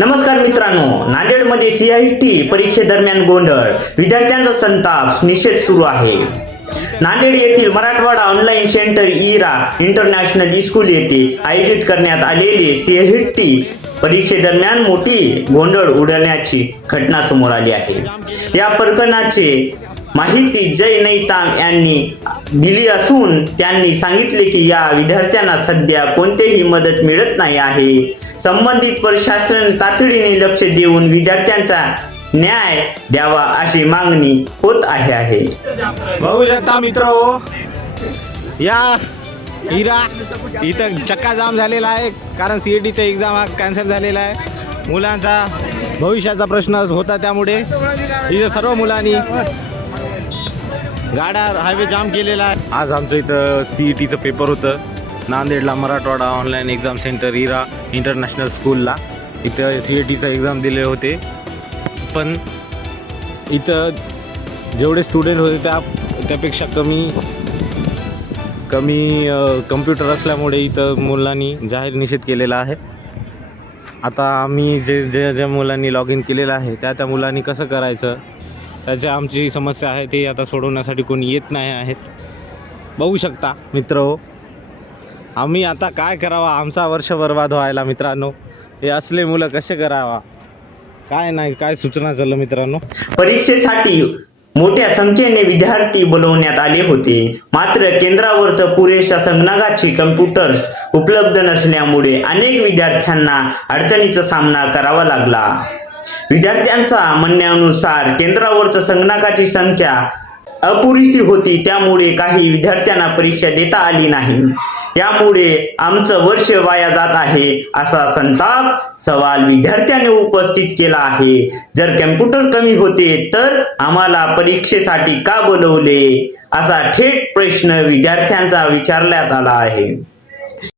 नमस्कार मित्रांनो, नांदेडमध्ये CIT परीक्षेदरम्यान गोंधळ, विद्यार्थ्यांचा संताप, निषेध सुरू आहे. नांदेड येथील मराठवाडा ऑनलाईन सेंटर इरा इंटरनॅशनल स्कूल येथे आयोजित करण्यात आलेले CIT परीक्षेदरम्यान मोठी गोंधळ उडवण्याची घटना समोर आली आहे. या प्रकरणाचे माहिती जय नैताम यांनी दिली असून त्यांनी सांगितले की या विद्यार्थ्यांना सध्या कोणतीही मदत मिळत नाही आहे. संबंधित प्रशासन तातडीने लक्ष देऊन विद्यार्थ्यांचा न्याय द्यावा अशी मागणी होत आहे. बघू शकता मित्र, या इरा इथं चक्का जाम झालेला आहे कारण CITचा एक्झाम हा कॅन्सल झालेला आहे. मुलांचा भविष्याचा प्रश्न होता, त्यामुळे इथं सर्व मुलांनी गाड्या हायवे जाम केलेला आहे. आज आमचं इथं CITचं पेपर होतं नांदेडला मराठवाडा ऑनलाईन एक्झाम सेंटर इरा इंटरनॅशनल स्कूलला. इथं CITचं एक्झाम दिले होते, पण इथं जेवढे स्टुडंट होते त्यापेक्षा कमी कम्प्युटर असल्यामुळे इथं मुलांनी जाहीर निषेध केलेला आहे. आता आम्ही ज्या मुलांनी लॉग इन केलेलं आहे त्या मुलांनी कसं करायचं, त्याची आमची समस्या आहे ते आता सोडवण्यासाठी कोणी येत नाही आहेत. बघू शकता मित्र, आम्ही आता काय करावा, आमचा वर्ष बर्बाद व्हायला मित्रांनो. हे असले मुलं कसे करावा, काय सूचना चाललं मित्रांनो. परीक्षेसाठी मोठ्या संख्येने विद्यार्थी बोलवण्यात आले होते, मात्र केंद्रावर पुरेशा संगणकाची कम्प्युटर्स उपलब्ध नसल्यामुळे अनेक विद्यार्थ्यांना अडचणीचा सामना करावा लागला. विद्यार्थ्यांच्या म्हणण्यानुसार केंद्रावरच्या संगणकाची संख्या अपुरेशी होती, त्यामुळे काही विद्यार्थ्यांना परीक्षा देता आली नाही. यामुळे आमचं वर्ष वाया जात आहे असा संताप सवाल विद्यार्थ्यांनी उपस्थित केला आहे. जर कम्प्युटर कमी होते तर आम्हाला परीक्षेसाठी का बोलवले, असा थेट प्रश्न विद्यार्थ्यांचा विचारण्यात आला आहे.